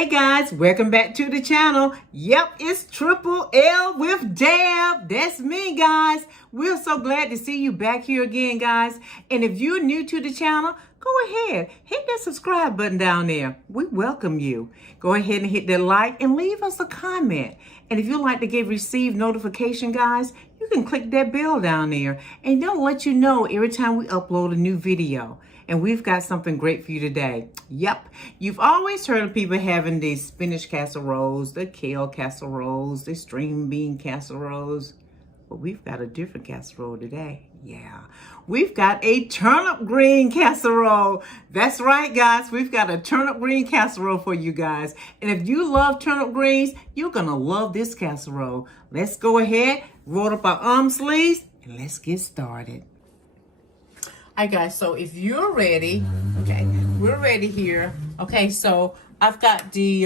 Hey guys, welcome back to the channel. Yep, it's Triple L with Deb. That's me, guys. We're so glad to see you back here again, guys. And if you're new to the channel, go ahead, hit that subscribe button down there. We welcome you. Go ahead and hit that like and leave us a comment. And if you'd like to get receive notification, guys, you can click that bell down there. And they'll let you know every time we upload a new video. And we've got something great for you today. Yep, you've always heard of people having these spinach casseroles, the kale casseroles, the string bean casseroles. But we've got a different casserole today. Yeah, we've got a turnip green casserole. That's right, guys. We've got a turnip green casserole for you guys. And if you love turnip greens, you're going to love this casserole. Let's go ahead, roll up our arm sleeves, and let's get started. All right, guys, so if you're ready, okay, we're ready here. Okay, so I've got the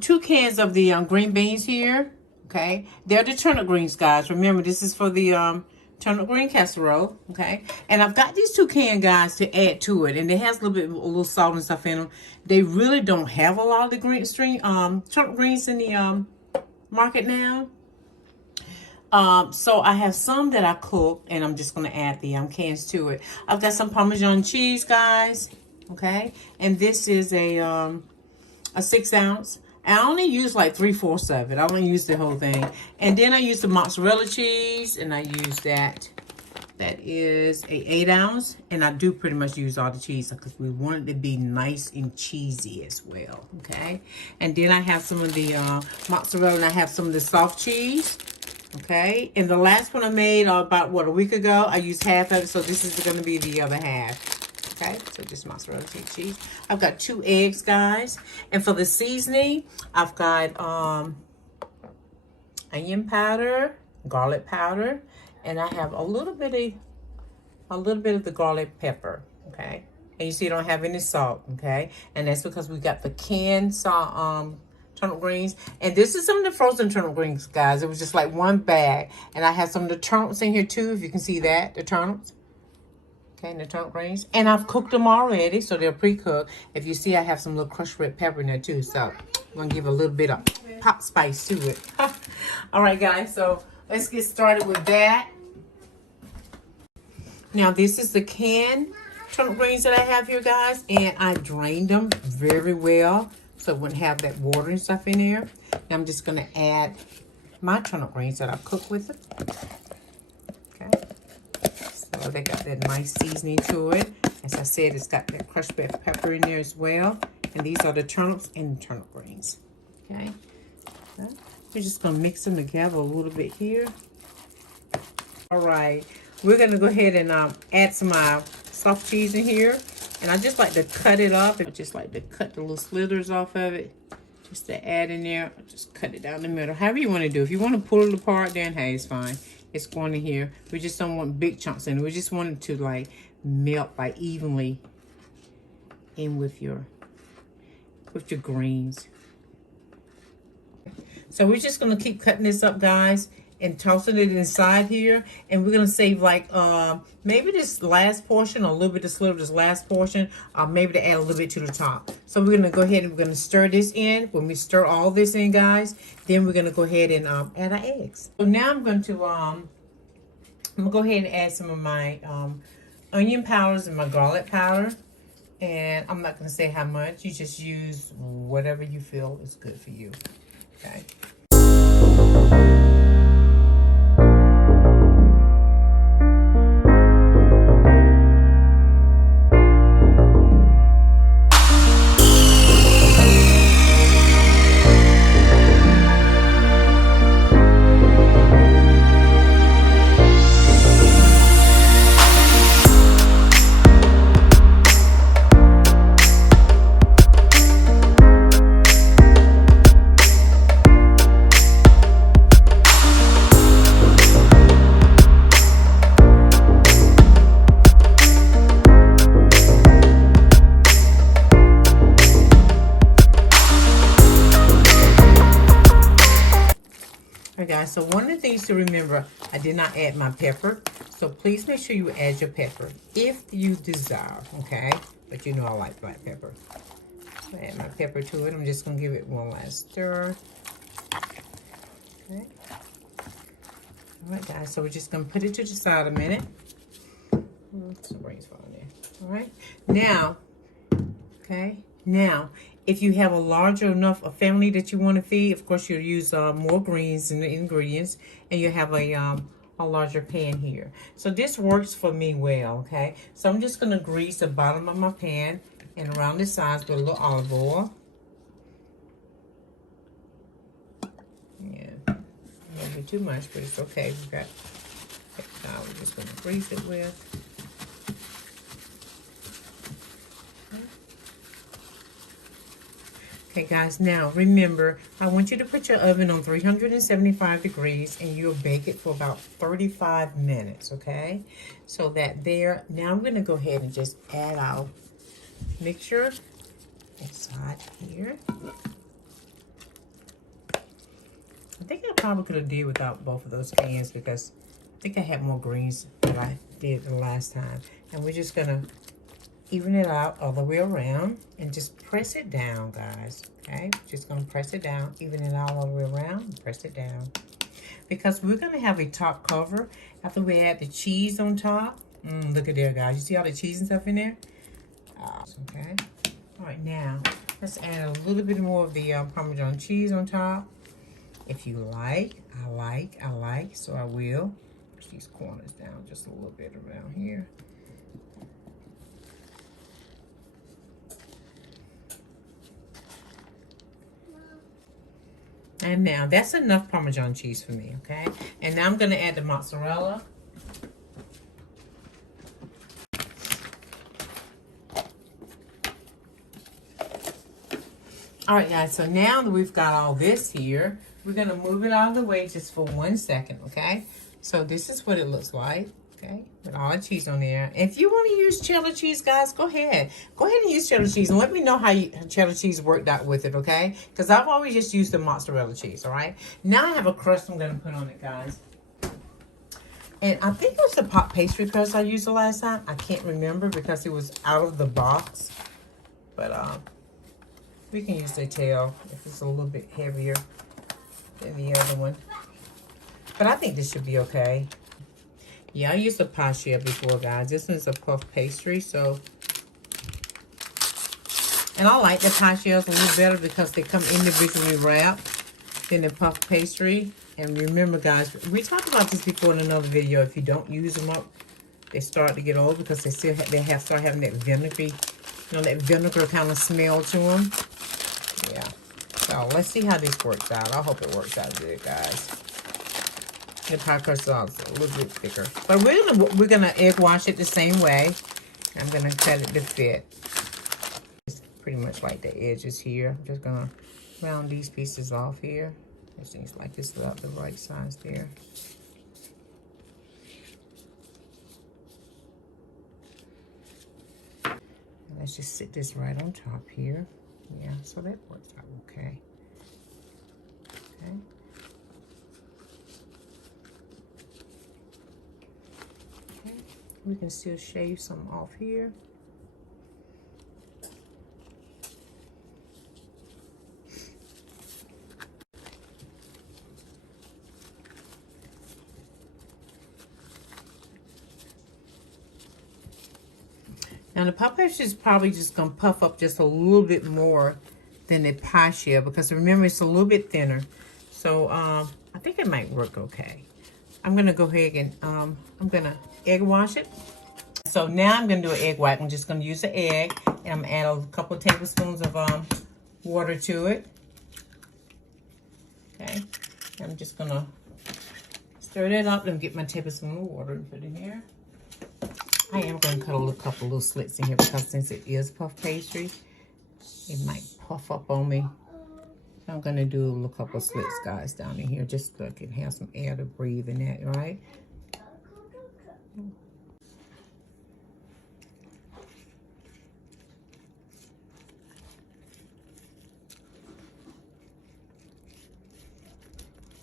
2 cans of the green beans here. Okay, they're the turnip greens, guys. Remember, this is for the turnip green casserole. Okay, and I've got these 2 cans, guys, to add to it, and it has a little salt and stuff in them. They really don't have a lot of the turnip greens in the market now. So I have some that I cooked, and I'm just going to add the cans to it. I've got some Parmesan cheese, guys. Okay, and this is a 6 ounce. I only use like 3/4 of it. I don't use the whole thing. And then I use the mozzarella cheese, and I use that. That is a 8 ounce, and I do pretty much use all the cheese because we want it to be nice and cheesy as well. Okay, and then I have some of the mozzarella, and I have some of the soft cheese. Okay, and the last one I made about, a week ago, I used half of it, so this is going to be the other half. Okay, so just mozzarella cheese. I've got 2 eggs, guys. And for the seasoning, I've got onion powder, garlic powder, and I have a little bit of the garlic pepper. Okay, and you see I don't have any salt. Okay, and that's because we got the canned salt, turnip greens, and this is some of the frozen turnip greens, guys. It was just like 1 bag, and I have some of the turnips in here too, if you can see that, the turnips. Okay, and the turnip greens, and I've cooked them already, so they're pre-cooked. If you see, I have some little crushed red pepper in there too, so I'm gonna give a little bit of pop spice to it. All right, guys, so let's get started with that. Now, this is the canned turnip greens that I have here, guys, and I drained them very well, so it wouldn't have that water and stuff in there. Now I'm just going to add my turnip greens that I cooked with it. Okay. So they got that nice seasoning to it. As I said, it's got that crushed red pepper in there as well. And these are the turnips and the turnip greens. Okay. We're just going to mix them together a little bit here. All right. We're going to go ahead and add some soft cheese in here. And I just like to cut it up. I just like to cut the little slithers off of it. Just to add in there. Just cut it down the middle. However you want to do. If you want to pull it apart, then hey, it's fine. It's going in here. We just don't want big chunks in it. We just want it to like melt like evenly in with your greens. So we're just going to keep cutting this up, guys, and tossing it inside here, and we're gonna save like maybe this last portion, or a little bit of sliver of this last portion, maybe to add a little bit to the top. So we're gonna go ahead and we're gonna stir this in. When we stir all this in, guys, then we're gonna go ahead and add our eggs. So now I'm going to go ahead and add some of my onion powders and my garlic powder, and I'm not gonna say how much. You just use whatever you feel is good for you. Okay. Guys, so one of the things to remember, I did not add my pepper, so please make sure you add your pepper if you desire. Okay, but you know I like black pepper. Add my pepper to it. I'm just gonna give it one last stir. Okay. All right, guys, so we're just gonna put it to the side a minute. Some brains falling there. All right, now, okay, now, if you have a larger enough a family that you want to feed, of course you'll use more greens in the ingredients, and you have a larger pan here. So this works for me well, okay? So I'm just gonna grease the bottom of my pan and around the sides with a little olive oil. Yeah, maybe too much, but it's okay. We got. Now we're just gonna grease it with. Okay, guys, now remember, I want you to put your oven on 375 degrees and you'll bake it for about 35 minutes, okay? So that there, now I'm gonna go ahead and just add our mixture inside here. I think I probably could have did without both of those pans because I think I had more greens than I did the last time. And we're just gonna even it out all the way around and just press it down, guys. Okay, just gonna press it down, even it out all the way around, and press it down. Because we're gonna have a top cover after we add the cheese on top. Look at there, guys. You see all the cheese and stuff in there? Okay. All right, now let's add a little bit more of the Parmesan cheese on top. If you like, I like, so I will push these corners down just a little bit around here. And now that's enough Parmesan cheese for me, okay? And now I'm gonna add the mozzarella. All right, guys, so now that we've got all this here, we're gonna move it out of the way just for 1 second, okay? So this is what it looks like, okay? With all the cheese on there. If you wanna use cheddar cheese, guys, go ahead. Go ahead and use cheddar cheese and let me know how cheddar cheese worked out with it, okay? Because I've always just used the mozzarella cheese, all right? Now I have a crust I'm gonna put on it, guys. And I think it was the pop pastry crust I used the last time. I can't remember because it was out of the box. But we can use the tail if it's a little bit heavier than the other one. But I think this should be okay. Yeah, I used a pie shell before, guys. This one's a puff pastry, so. And I like the pie shells a little better because they come individually wrapped than the puff pastry. And remember, guys, we talked about this before in another video. If you don't use them up, they start to get old because they start having that vinegary, you know, that vinegar kind of smell to them. Yeah. So let's see how this works out. I hope it works out good, guys. The pie crust is a little bit thicker, but we're gonna egg wash it the same way. I'm gonna cut it to fit. It's pretty much like the edges here. I'm just gonna round these pieces off here. It seems like it's about the right size there. And let's just sit this right on top here. Yeah, so that works out okay. Okay. We can still shave some off here. Now the pie pastry is probably just gonna puff up just a little bit more than the pie shell because remember it's a little bit thinner. So I think it might work okay. I'm gonna go ahead and I'm gonna egg wash it. So now I'm gonna do an egg white. I'm just gonna use the egg and I'm gonna add a couple of tablespoons of water to it. Okay, I'm just gonna stir that up and get my tablespoon of water and put it in here. I am gonna cut a couple little slits in here because since it is puff pastry, it might puff up on me. So I'm gonna do a little couple of slits, guys, down in here just so I can have some air to breathe in that, right?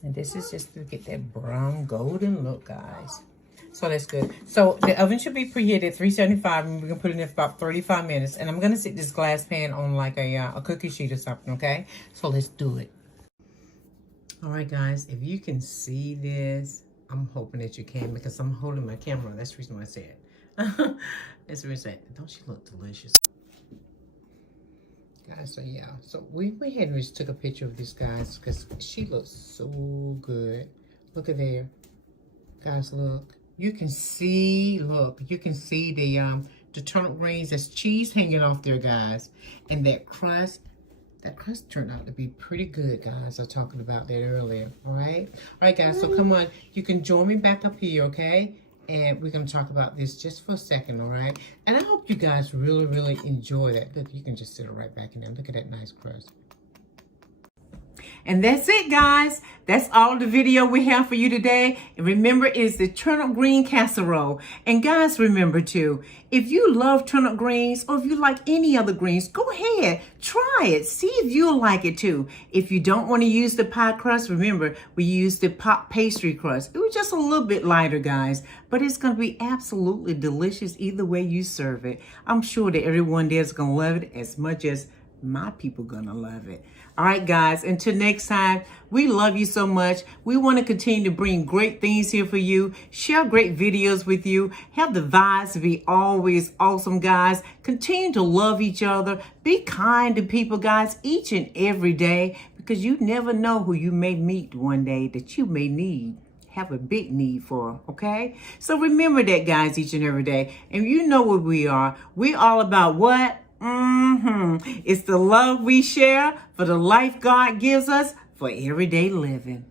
And this is just to get that brown golden look, guys. So that's good. So the oven should be preheated at 375, and we're gonna put it in for about 35 minutes. And I'm gonna sit this glass pan on like a cookie sheet or something, okay? So let's do it. All right, guys, if you can see this, I'm hoping that you can because I'm holding my camera. That's the reason why I said it. That's the reason I said it. Don't she look delicious? Guys, so yeah. So we went ahead and just took a picture of this, guys, because she looks so good. Look at there. Guys, look. You can see, look, you can see the turnip greens. There's cheese hanging off there, guys. And that crust turned out to be pretty good, guys. I was talking about that earlier, all right? All right, guys, so come on. You can join me back up here, okay? And we're going to talk about this just for a second, all right? And I hope you guys really, really enjoy that. Look, you can just sit it right back in there. Look at that nice crust. And that's it, guys. That's all the video we have for you today. And remember, it's the turnip green casserole. And guys, remember too, if you love turnip greens or if you like any other greens, go ahead, try it. See if you'll like it too. If you don't want to use the pie crust, remember, we used the pop pastry crust. It was just a little bit lighter, guys, but it's going to be absolutely delicious either way you serve it. I'm sure that everyone there is going to love it as much as my people gonna love it. All right, guys, until next time, we love you so much. We want to continue to bring great things here for you, share great videos with you, have the vibes to be always awesome, guys. Continue to love each other, be kind to people, guys, each and every day, because you never know who you may meet one day that you may have a big need for, okay? So remember that, guys, each and every day. And you know what we are. We're all about what? It's the love we share for the life God gives us for everyday living.